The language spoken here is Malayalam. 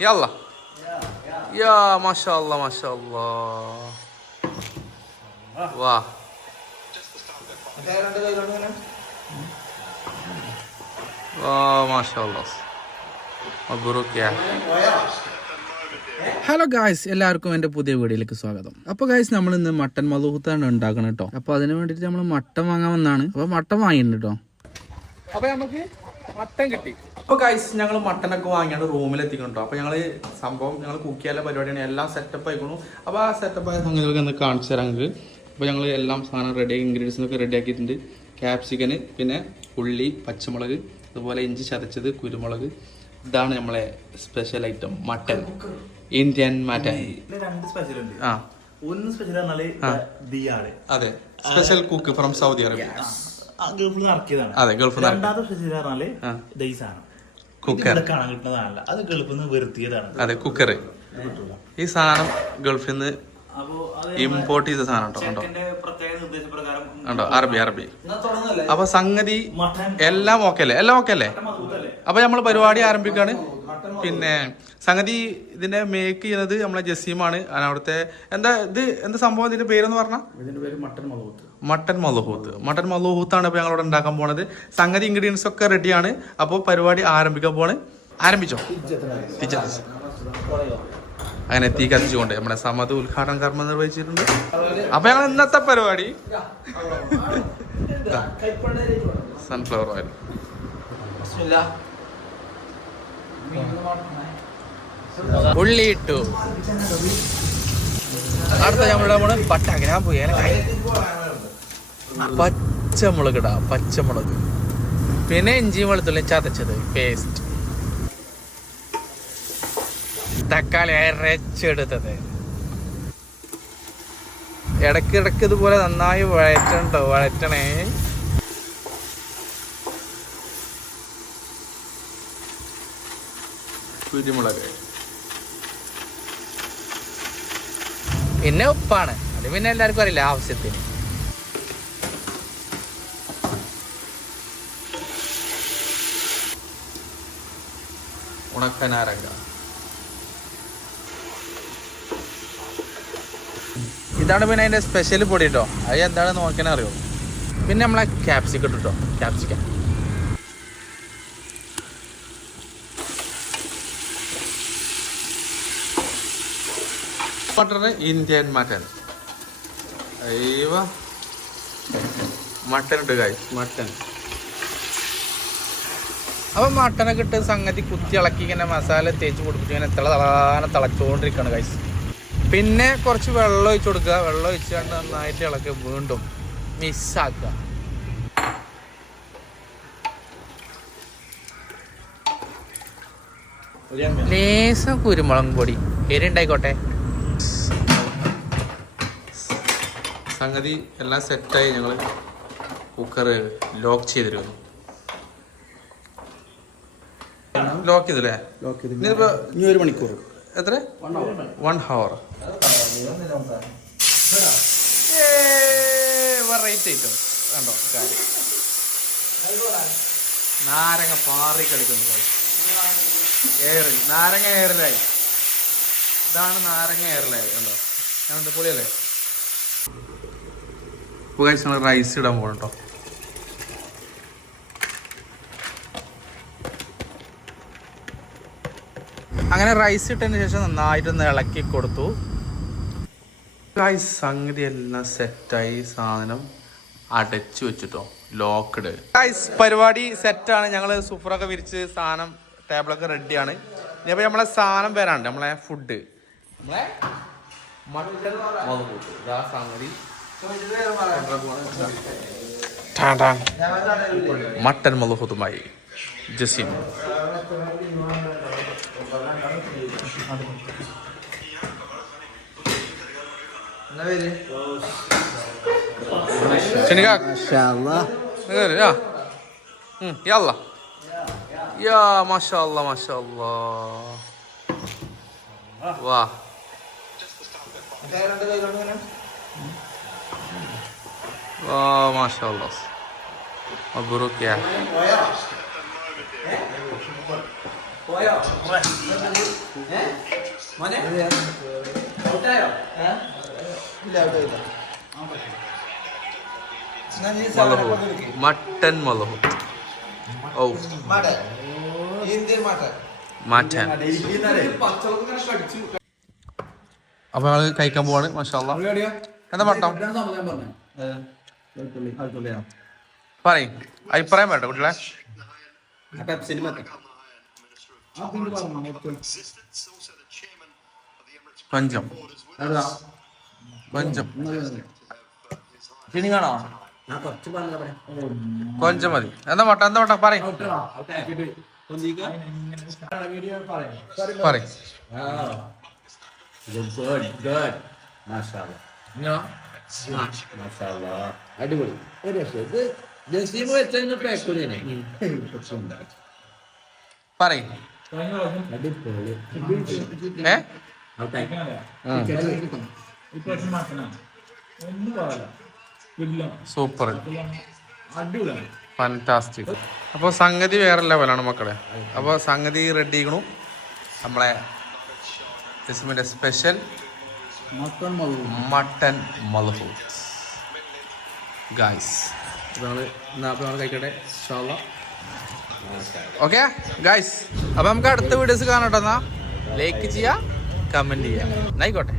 يلا يا ما شاء الله ما شاء الله വാ വാ മാഷാ അല്ലാഹ് മബ്രൂക്ക് യാ ഹലോ ഗായ്സ് എല്ലാവർക്കും എൻ്റെ പുതിയ വീഡിയോയിലേക്ക് സ്വാഗതം അപ്പോൾ ഗായ്സ് നമ്മൾ ഇന്ന് മട്ടൻ മധുഹത്താണ് ഉണ്ടാക്കണം കേട്ടോ അപ്പോൾ അതിന് വേണ്ടിയിട്ട് നമ്മൾ മട്ടൻ വാങ്ങാൻ വന്നാണ് അപ്പോൾ മട്ടൻ വാങ്ങിയിട്ടുണ്ട് കേട്ടോ അപ്പൊ നമുക്ക് മട്ടൻ കിട്ടി അപ്പൊ കഴിച്ച് ഞങ്ങൾ മട്ടനൊക്കെ വാങ്ങിയാണ് റൂമിൽ അപ്പോൾ അപ്പൊ ഞങ്ങൾ സംഭവം ഞങ്ങൾ കുക്ക് ചെയ്യാനുള്ള പരിപാടിയാണ്. എല്ലാം സെറ്റപ്പ് ആയിക്കണു. അപ്പോൾ ആ സെറ്റപ്പ് ആയ സംഗതികളൊക്കെ ഒന്ന് കാണിച്ചു തരാം നിങ്ങൾക്ക് അപ്പൊ ഞങ്ങൾ എല്ലാം സാധനം റെഡി ഇൻഗ്രീഡിയൻസ് ഒക്കെ റെഡി ആക്കിയിട്ടുണ്ട്. ക്യാപ്സിക്കന് പിന്നെ ഉള്ളി പച്ചമുളക് അതുപോലെ ഇഞ്ചി ചതച്ചത് കുരുമുളക്. ഇതാണ് നമ്മളെ special item mutton Indian mutton ഇതിൽ രണ്ട് സ്പെഷ്യൽ ഉണ്ട്. ആ. ഒന്ന് സ്പെഷ്യൽ പറഞ്ഞാൽ ദിയാണ്. അതെ. Special cook from Saudi Arabia ഗൾഫിൽ നിന്ന് ഇറക്കിയതാണ് അതെ ഗൾഫിൽ രണ്ടാമത്തെ സ്പെഷ്യൽ പറഞ്ഞാൽ. ദൈസാണ് കുക്കർ. കാണാൻ കിട്ടുന്നതാണല്ല. അത് ഗൾഫിൽ നിന്ന് വരുത്തിയതാണ്. അതെ കുക്കർ. ഈ സാധനം ഗൾഫിൽ നിന്ന് ഇമ്പോർട്ട് ചെയ്ത സാധനം കേട്ടോ കണ്ടോ? ചെക്കന്റെ പ്രത്യേക നിർദ്ദേശപ്രകാരം കണ്ടോ? അറബി അറബി. അപ്പൊ സംഗതി എല്ലാം ഓക്കെ അല്ലേ? എല്ലാം ഓക്കെ അല്ലേ? അപ്പൊ നമ്മൾ പരിപാടി ആരംഭിക്കാണ്. പിന്നെ സംഗതി ഇതിന്റെ മേക്ക് ചെയ്യുന്നത് നമ്മളെ ജസീമാണ്. അവിടുത്തെ എന്താ ഇത് എന്താ സംഭവം? ഇതിന്റെ പേരെന്ന് പറഞ്ഞ? ഇതിന്റെ പേര് മട്ടൻ മലഹൂത്ത്. മട്ടൻ മലഹൂത്ത്. മട്ടൻ മലഹൂത്താണ് ഇപ്പൊ ഞങ്ങളോട് ഉണ്ടാക്കാൻ പോണത്. സംഗതി ഇൻഗ്രീഡിയൻസ് ഒക്കെ റെഡിയാണ് അപ്പോൾ പരിപാടി ആരംഭിക്കാൻ പോണ് ആരംഭിച്ചോ? അങ്ങനെ തീ കത്തിച്ചുകൊണ്ട് നമ്മുടെ സമത് ഉദ്ഘാടനം കർമ്മം നിർവഹിച്ചിട്ടുണ്ട്. അപ്പൊ ഞങ്ങൾ ഇന്നത്തെ പരിപാടി. സൺഫ്ലവർ ഓയിൽ ഉള്ളി ഇട്ടു അടുത്ത ഞമ്മളുടെ നമ്മൾ പട്ട ഞാൻ പോയി. പച്ചമുളക്. ഇടാം പച്ചമുളക് പിന്നെ ഇഞ്ചി വെളുത്തുള്ളി ചതച്ചത് പേസ്റ്റ് തക്കാളി അരച്ചെടുത്തത്. ഇടയ്ക്ക് ഇടയ്ക്ക് ഇതുപോലെ നന്നായി വഴറ്റണ്ടോ? വഴറ്റണേ. കുരുമുളക്. പിന്നെ ഉപ്പാണ്. അത് പിന്നെ എല്ലാവർക്കും അറിയില്ല ആവശ്യത്തിന്. ഉണക്കനാരങ്ങ. ഇതാണ് പിന്നെ അതിന്റെ സ്പെഷ്യൽ പൊടി കേട്ടോ അത് എന്താണെന്ന് നോക്കാനറിയോ പിന്നെ നമ്മളെ ക്യാപ്സിക്കം ക്യാപ്സിക്കാൻ കേട്ടോ ക്യാപ്സിക്കം മട്ടൺ ഇന്ത്യൻ മട്ടൺ അയ്യവ മട്ടൺ ഇട്ട് കായ്. മട്ടൺ അപ്പൊ മട്ടനൊക്കെ ഇട്ട് സംഗതി കുത്തി ഇളക്കി ഇങ്ങനെ മസാല തേച്ച് കൊടുത്തിട്ട് ഇങ്ങനെ തിള തളാനെ തിളച്ചുകൊണ്ടിരിക്കുകയാണ് കൈസ് പിന്നെ കുറച്ച് വെള്ളം ഒഴിച്ച് കൊടുക്കുക. വെള്ളം ഒഴിച്ചാണ്ട് നന്നായിട്ട് ഇളക്കി വീണ്ടും മിസ്സാക്കുക. ലേസം കുരുമുളക് പൊടി. എരിണ്ടായിക്കോട്ടെ സംഗതി എല്ലാം സെറ്റായി ഞങ്ങൾ കുക്കർ ലോക്ക് ചെയ്തിരുന്നു. ലോക്ക് ചെയ്തല്ലേ? ഇനിയിപ്പോ ഇനി ഒരു മണിക്കൂർ. എത്ര? വൺ ഹവർ വെറൈറ്റി ഐറ്റം കണ്ടോ? കാര്യം നാരങ്ങ പാറി കളിക്കുന്നു എയറിൽ നാരങ്ങ എയറിലായി ഇതാണ് നാരങ്ങ ഏറിലായി കണ്ടോ? ഞാൻ പൊളിയല്ലേ? ഇപ്പോൾ കഴിച്ച് നമ്മൾ റൈസ് ഇടാൻ പോകണം കേട്ടോ അങ്ങനെ റൈസ് ഇട്ടതിന് ശേഷം നന്നായിട്ടൊന്ന് ഇളക്കി കൊടുത്തു. റൈസ് സംഗതി എല്ലാം സെറ്റായി സാധനം അടച്ചു വെച്ചിട്ടോ. ലോക്ക്ഡ്. റൈസ് പരിപാടി സെറ്റാണ് ഞങ്ങൾ സൂപ്പറൊക്കെ വിരിച്ച് സാധനം ടേബിളൊക്കെ റെഡിയാണ് ഇനിയപ്പോൾ നമ്മളെ സാധനം വരാണ്ട് നമ്മളെ ഫുഡ് നമ്മളെ മട്ടൻ സംഗതി. മട്ടൻ മുളകൂത്തുമായി ജസീം شنو ما شاء الله غير يا مم، يلا يا ما شاء الله ما شاء الله واه واه ما شاء الله مبروك يا മട്ടൻ മലഹു ഓ മാറ്റാൻ അപ്പൊ ഞങ്ങള് കഴിക്കാൻ പോവാണ് മഷാല്ല എന്താ പട്ടം പറയും അഭിപ്രായം വേണ്ട കുട്ടികളെ. പഞ്ചം. പഞ്ചം. ക്ഷണിക്കാണോ കൊഞ്ചം മതി. എന്താ പട്ടം എന്താ പട്ടം പറയും. പറയും. അടിപൊളി ഒരു രക്ഷ ഇത് അടിപൊളി സൂപ്പർ. ഫാന്റാസ്റ്റിക് അപ്പോൾ സംഗതി വേറെ ലെവലാണ് മക്കളെ. അപ്പോൾ സംഗതി റെഡി ചെയ്യണു. നമ്മളെ സ്പെഷ്യൽ മട്ടൻ മലഹു ഗായ്സ് ഇതാണ് നമ്മൾ കഴിക്കട്ടെ. ഓക്കെ ഗായ്സ് അപ്പൊ നമുക്ക് അടുത്ത വീഡിയോസ് കാണട്ടെ എന്നാ. ലൈക്ക് ചെയ്യാ കമന്റ് ചെയ്യാം. എന്നായിക്കോട്ടെ.